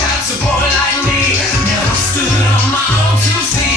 chance a boy like me never stood on my own two feet.